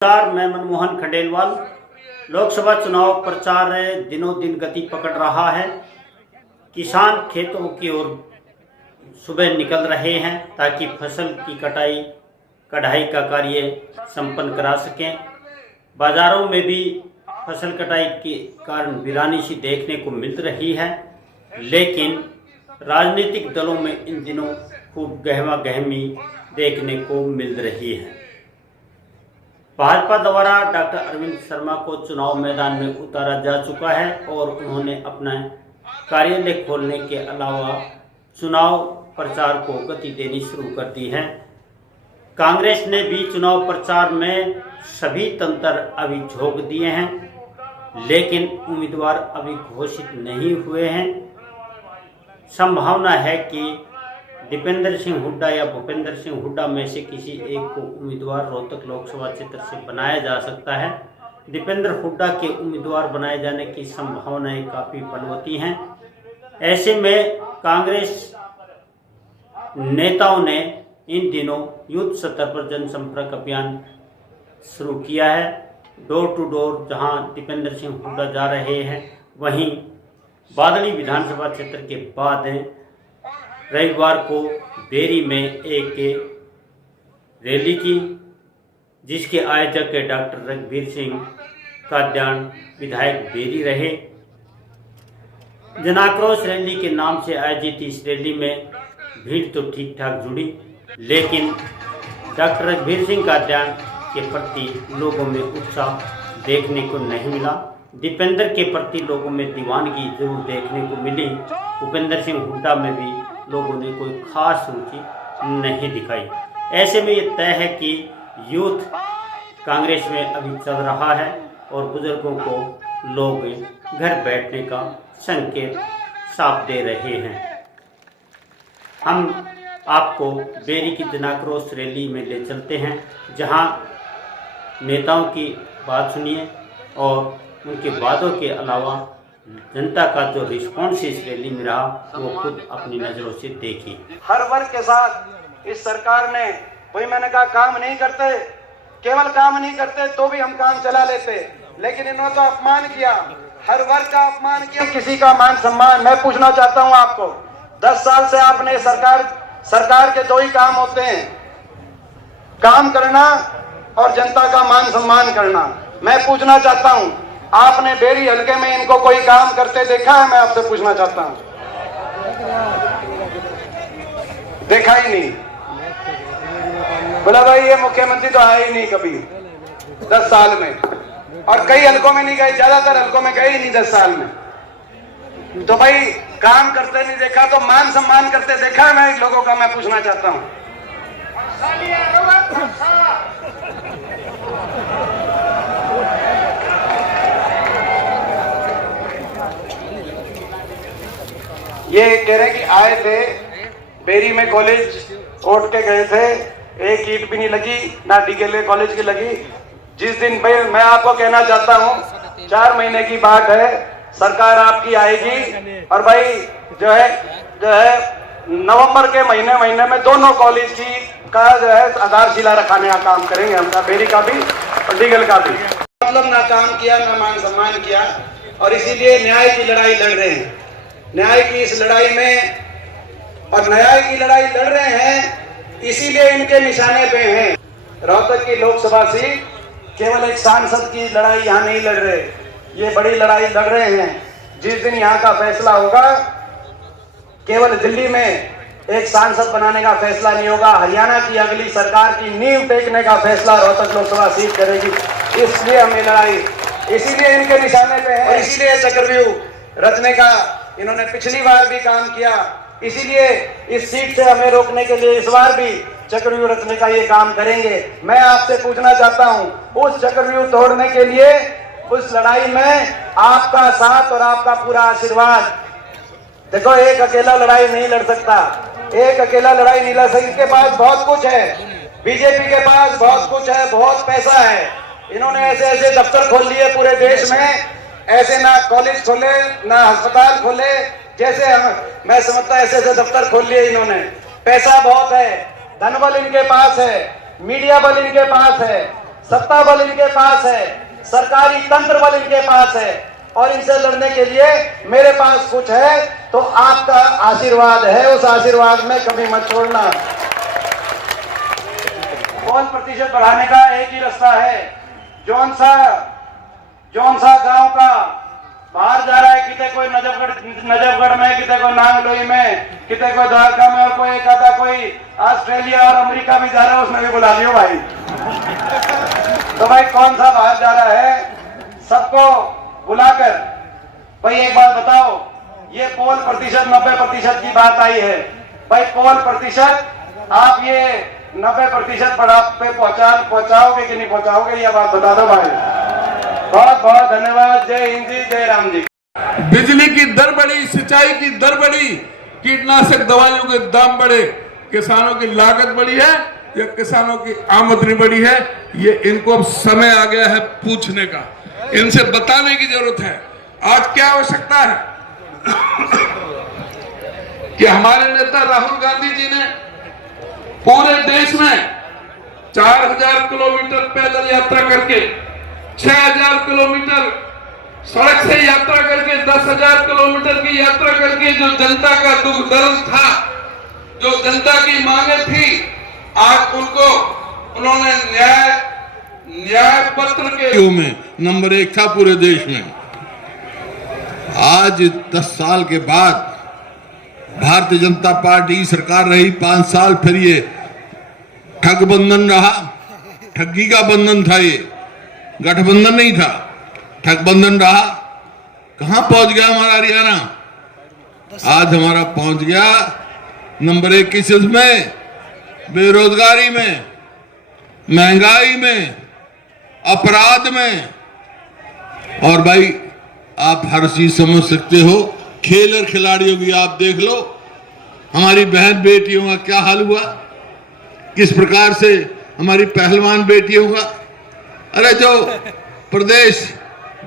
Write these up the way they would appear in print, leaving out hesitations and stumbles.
नमस्कार, मैं मनमोहन खंडेलवाल। लोकसभा चुनाव प्रचार दिनों दिन गति पकड़ रहा है। किसान खेतों की ओर सुबह निकल रहे हैं ताकि फसल की कटाई का कार्य संपन्न करा सकें। बाजारों में भी फसल कटाई के कारण वीरानी सी देखने को मिल रही है, लेकिन राजनीतिक दलों में इन दिनों खूब गहमा गहमी देखने को मिल रही है। भाजपा द्वारा डॉक्टर अरविंद शर्मा को चुनाव मैदान में उतारा जा चुका है और उन्होंने अपना कार्यालय खोलने के अलावा चुनाव प्रचार को गति देनी शुरू कर दी है। कांग्रेस ने भी चुनाव प्रचार में सभी तंत्र अभी झोंक दिए हैं, लेकिन उम्मीदवार अभी घोषित नहीं हुए हैं। संभावना है कि दीपेंद्र सिंह हुड्डा या भूपेंद्र सिंह हुड्डा में से किसी एक को उम्मीदवार रोहतक लोकसभा क्षेत्र से बनाया जा सकता है। दीपेंद्र हुड्डा के उम्मीदवार बनाए जाने की संभावनाएं काफ़ी बलवती हैं। ऐसे में कांग्रेस नेताओं ने इन दिनों युद्ध स्तर पर जनसंपर्क अभियान शुरू किया है। डोर टू डोर जहां दीपेंद्र सिंह हुड्डा जा रहे हैं, वहीं बादली विधानसभा क्षेत्र के बाद रविवार को बेरी में एक रैली की, जिसके आयोजक डॉक्टर रघुवीर सिंह काद्यान विधायक बेरी रहे। जनाक्रोश रैली के नाम से आयोजित इस रैली में भीड़ तो ठीक ठाक जुड़ी, लेकिन डॉक्टर रघुवीर सिंह काद्यान के प्रति लोगों में उत्साह देखने को नहीं मिला। दीपेंद्र के प्रति लोगों में दीवानगी जरूर देखने को मिली। भूपेंद्र सिंह हुड्डा में भी लोगों ने कोई खास रुचि नहीं दिखाई। ऐसे में ये तय है कि यूथ कांग्रेस में अभी चल रहा है और बुजुर्गों को लोग घर बैठने का संकेत साफ दे रहे हैं। हम आपको बेरी की जनाक्रोश रैली में ले चलते हैं, जहां नेताओं की बात सुनिए और उनके वादों के अलावा जनता का जो रिस्पॉन्स इस रैली में रहा वो खुद अपनी नजरों से देखिए। हर वर्ग के साथ इस सरकार ने, वही मैंने कहा, काम नहीं करते, केवल काम नहीं करते तो भी हम काम चला लेते, लेकिन इन्होंने तो अपमान किया, हर वर्ग का अपमान किया, किसी का मान सम्मान। मैं पूछना चाहता हूं आपको, 10 साल से आपने सरकार के दो ही काम होते हैं, काम करना और जनता का मान सम्मान करना। मैं पूछना चाहता हूं, आपने बेरी हल्के में इनको कोई काम करते देखा है? मैं आपसे पूछना चाहता हूं, देखा ही नहीं। बोला भाई ये मुख्यमंत्री तो आया ही नहीं कभी 10 साल में, और कई हल्कों में नहीं गए, ज्यादातर हल्कों में गए ही नहीं 10 साल में। तो भाई काम करते नहीं देखा तो मान सम्मान करते देखा है? मैं लोगों का मैं पूछना चाहता हूं। ये कह रहे कि आए थे बेरी में, कॉलेज उठ के गए थे, एक ईंट भी नहीं लगी, ना डीकेले कॉलेज की लगी। जिस दिन भाई मैं आपको कहना चाहता हूँ, 4 महीने की बात है, सरकार आपकी आएगी और भाई जो है नवंबर के महीने में दोनों कॉलेज का जो है आधारशिला रखाने का काम करेंगे हम, बेरी का भी और डीगल का भी। मतलब ना काम किया, ना मान सम्मान किया, और इसीलिए न्याय की लड़ाई लड़ रहे हैं। न्याय की इस लड़ाई में, और न्याय की लड़ाई लड़ रहे हैं इसीलिए इनके निशाने पे हैं। रोहतक की लोकसभा सीट केवल एक सांसद की लड़ाई यहाँ नहीं लड़ रहे, ये बड़ी लड़ाई लड़ रहे हैं। जिस दिन यहाँ का फैसला होगा, केवल दिल्ली में एक सांसद बनाने का फैसला नहीं होगा, हरियाणा की अगली सरकार की नींव टेकने का फैसला रोहतक लोकसभा सीट करेगी। इसलिए हमें लड़ाई, इसीलिए इनके निशाने पे है, और इसीलिए चक्रव्यूह रचने का इन्होंने पिछली बार भी काम किया, इसीलिए इस सीट से हमें रोकने के लिए इस बार भी चक्रव्यूह रचने का ये काम करेंगे। मैं आपसे पूछना चाहता हूं, उस चक्रव्यूह तोड़ने के लिए, उस लड़ाई में आपका साथ और आपका पूरा आशीर्वाद। देखो, एक अकेला लड़ाई नहीं लड़ सकता, एक अकेला लड़ाई नहीं लड़ सकता। इसके पास बहुत कुछ है, बीजेपी के पास बहुत कुछ है, बहुत पैसा है। इन्होंने ऐसे ऐसे दफ्तर खोल लिए पूरे देश में, ऐसे ना कॉलेज खोले ना अस्पताल खोले, जैसे मैं समझता ऐसे ऐसे दफ्तर खोल लिए इन्होंने। पैसा बहुत है, धन बल इनके पास है, मीडिया बल इनके पास है, सत्ता बल इनके पास है, सरकारी तंत्र बल इनके पास है, और इनसे लड़ने के लिए मेरे पास कुछ है तो आपका आशीर्वाद है। उस आशीर्वाद में कभी मत छोड़ना। 5% बढ़ाने का एक ही रास्ता है। जौन सा गांव का बाहर जा रहा है, कितने कोई नजफगढ़ में, कितने कोई नांगलोई में, कितने कोई द्वारका में, और कोई एक आधा कोई ऑस्ट्रेलिया और अमेरिका भी जा रहा है, उसमें भी बुला लियो भाई। तो भाई कौन सा बाहर जा रहा है, सबको बुलाकर भाई एक बात बताओ, ये पोल प्रतिशत 90% की बात आई है भाई। पोल प्रतिशत आप ये 90% पर आप पे पहुंचाओगे कि नहीं पहुंचाओगे, ये बात बता दो भाई। बहुत बहुत धन्यवाद। जय हिंद जी, जय राम जी। बिजली की दर बढ़ी, सिंचाई की दर बढ़ी, कीटनाशक दवाइयों के दाम बढ़े, किसानों की लागत बढ़ी है या किसानों की आमदनी बढ़ी है, ये इनको अब समय आ गया है पूछने का, इनसे बताने की जरूरत है। आज क्या आवश्यकता है कि हमारे नेता राहुल गांधी जी ने पूरे देश में 4000 किलोमीटर पैदल यात्रा करके, 6000 किलोमीटर सड़क से यात्रा करके, 10,000 किलोमीटर की यात्रा करके जो जनता का दुख दर्द था, जो जनता की मांगे थी, आज उनको उन्होंने न्याय पत्र के में नंबर 1 था पूरे देश में। आज 10 साल के बाद भारतीय जनता पार्टी सरकार रही 5 साल, फिर ये ठग बंधन रहा, ठगी का बंधन था, ये गठबंधन नहीं था, ठग बंधन रहा। कहां पहुंच गया हमारा हरियाणा? आज हमारा पहुंच गया नंबर 1 की चीज में, बेरोजगारी में, महंगाई में, अपराध में। और भाई आप हर चीज समझ सकते हो, खेल और खिलाड़ियों की आप देख लो, हमारी बहन बेटियों का क्या हाल हुआ, किस प्रकार से हमारी पहलवान बेटियों का। अरे जो प्रदेश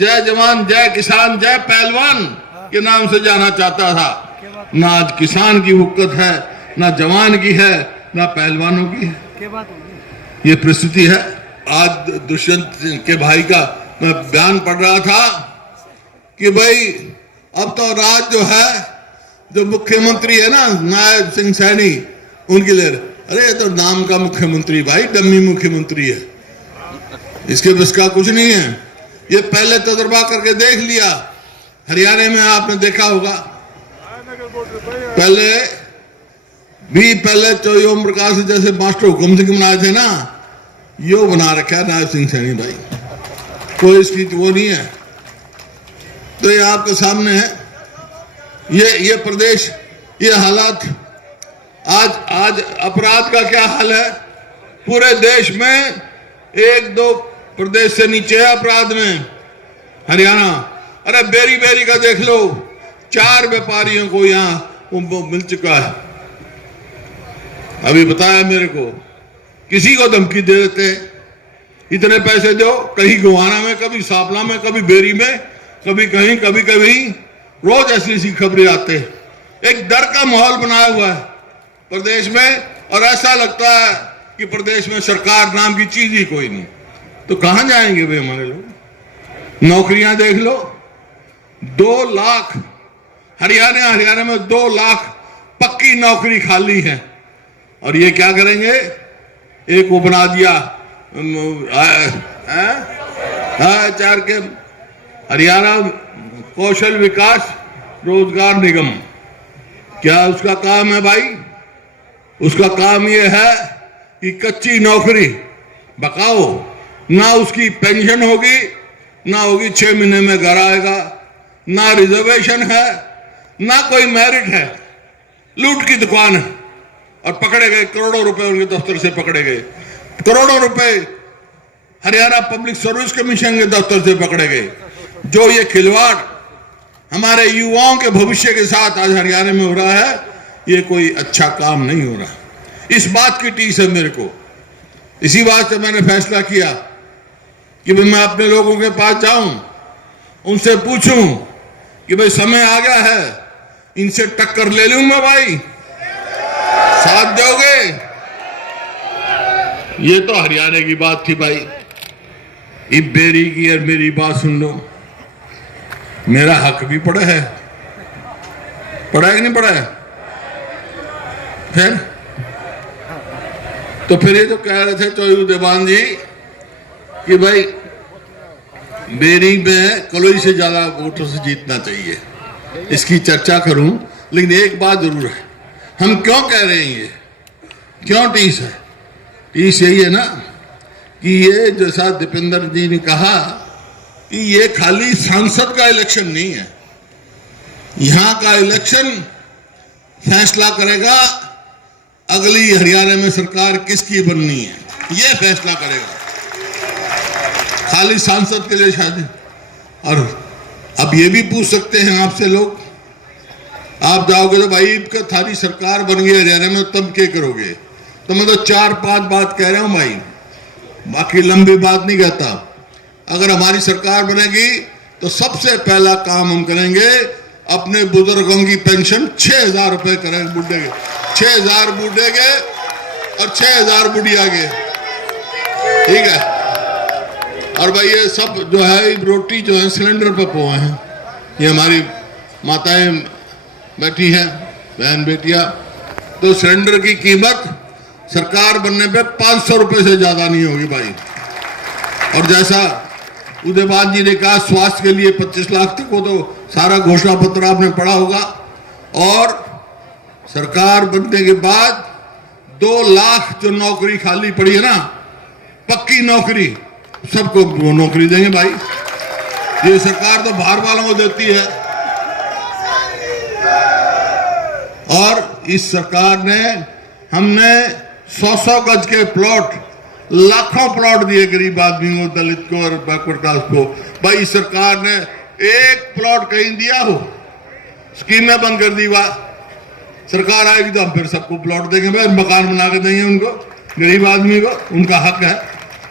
जय जवान जय किसान जय पहलवान के नाम से जाना चाहता था, ना आज किसान की हुक्कत है, ना जवान की है, ना पहलवानों की है। ये परिस्थिति है। आज दुष्यंत के भाई का मैं बयान पढ़ रहा था कि भाई अब तो राज जो है, जो मुख्यमंत्री है ना नायब सिंह सैनी, उनके लिए, अरे ये तो नाम का मुख्यमंत्री भाई, डम्मी मुख्यमंत्री है, इसके बस का कुछ नहीं है। ये पहले तजर्बा करके देख लिया, हरियाणा में आपने देखा होगा, पहले तो ओम प्रकाश जैसे मास्टर हुकुम सिंह बनाए थे ना, यो बना रखा है नायब सिंह सैनी भाई, कोई इसकी वो नहीं है। तो ये आपके सामने है, ये प्रदेश, ये हालात। आज अपराध का क्या हाल है पूरे देश में, 1-2 प्रदेश से नीचे है अपराध में हरियाणा। अरे बेरी का देख लो, 4 व्यापारियों को यहां मिल चुका है। अभी बताया मेरे को, किसी को धमकी दे देते, इतने पैसे दो, कहीं गोहाना में, कभी सापला में, कभी बेरी में, कभी कहीं, कभी रोज ऐसी खबरें आते हैं। एक डर का माहौल बनाया हुआ है प्रदेश में, और ऐसा लगता है कि प्रदेश में सरकार नाम की चीज ही कोई नहीं। तो कहां जाएंगे वे हमारे लोग? नौकरियां देख लो, 2 लाख हरियाणा में 2 लाख पक्की नौकरी खाली है। और ये क्या करेंगे? एक वो बना दिया 4 के हरियाणा कौशल विकास रोजगार निगम। क्या उसका काम है भाई? उसका काम यह है कि कच्ची नौकरी बकाओ, ना उसकी पेंशन होगी, ना होगी 6 महीने में घर आएगा, ना रिजर्वेशन है, ना कोई मेरिट है, लूट की दुकान है। और पकड़े गए करोड़ों रुपए, उनके दफ्तर से पकड़े गए करोड़ों रुपए, हरियाणा पब्लिक सर्विस कमीशन के दफ्तर से पकड़े गए। जो ये खिलवाड़ हमारे युवाओं के भविष्य के साथ आज हरियाणा में हो रहा है, ये कोई अच्छा काम नहीं हो रहा। इस बात की टीस है मेरे को। इसी बात से मैंने फैसला किया कि मैं अपने लोगों के पास जाऊं, उनसे पूछूं कि भाई समय आ गया है, इनसे टक्कर ले लूं मैं भाई, साथ दोगे? ये तो हरियाणा की बात थी भाई। ये बेरी की और मेरी बात सुन लो, मेरा हक भी पड़ा है कि नहीं पड़ा है? फिर तो फिर ये जो कह रहे थे चौधरी देवान जी कि भाई बेरी में कलोई से ज्यादा वोटों से जीतना चाहिए, इसकी चर्चा करूं, लेकिन एक बात जरूर है, हम क्यों कह रहे हैं ये, क्यों टीस है? टीस यही है ना कि ये जैसा दीपेंद्र जी ने कहा कि ये खाली सांसद का इलेक्शन नहीं है, यहां का इलेक्शन फैसला करेगा अगली हरियाणा में सरकार किसकी बननी है, ये फैसला करेगा, खाली सांसद के लिए शायद। और अब ये भी पूछ सकते हैं आपसे लोग, आप जाओगे तो भाई थारी सरकार बन गई हरियाणा में, तब क्या करोगे? तो मैं तो 4-5 बात कह रहा हूं भाई, बाकी लंबी बात नहीं कहता। अगर हमारी सरकार बनेगी तो सबसे पहला काम हम करेंगे, अपने बुजुर्गों की पेंशन 6,000 रुपए करेंगे, बूढ़े के 6,000 बूढ़े के और 6,000 बुढ़िया के, ठीक है? और भाई ये सब जो है रोटी जो है सिलेंडर पर पोए हैं, ये हमारी माताएं बैठी हैं, बहन बेटियां, तो सिलेंडर की कीमत सरकार बनने पे 500 रुपए से ज्यादा नहीं होगी भाई। और जैसा उदयवान जी ने कहा स्वास्थ्य के लिए 25 लाख तक, वो तो सारा घोषणा पत्र आपने पढ़ा होगा। और सरकार बनने के बाद 2 लाख जो नौकरी खाली पड़ी है ना, पक्की नौकरी, सबको वो नौकरी देंगे भाई। ये सरकार तो बाहर वालों को देती है। और इस सरकार ने हमने 100-100 गज के प्लॉट, लाखों प्लॉट दिए गरीब आदमी को, दलित को और बैकवर्ड क्लास को। भाई सरकार ने एक प्लॉट कहीं दिया हो, स्कीमें बंद कर दी। वाह, सरकार आएगी तो हम फिर सबको प्लॉट देंगे भाई, मकान बना के देंगे उनको, गरीब आदमी को, उनका हक है।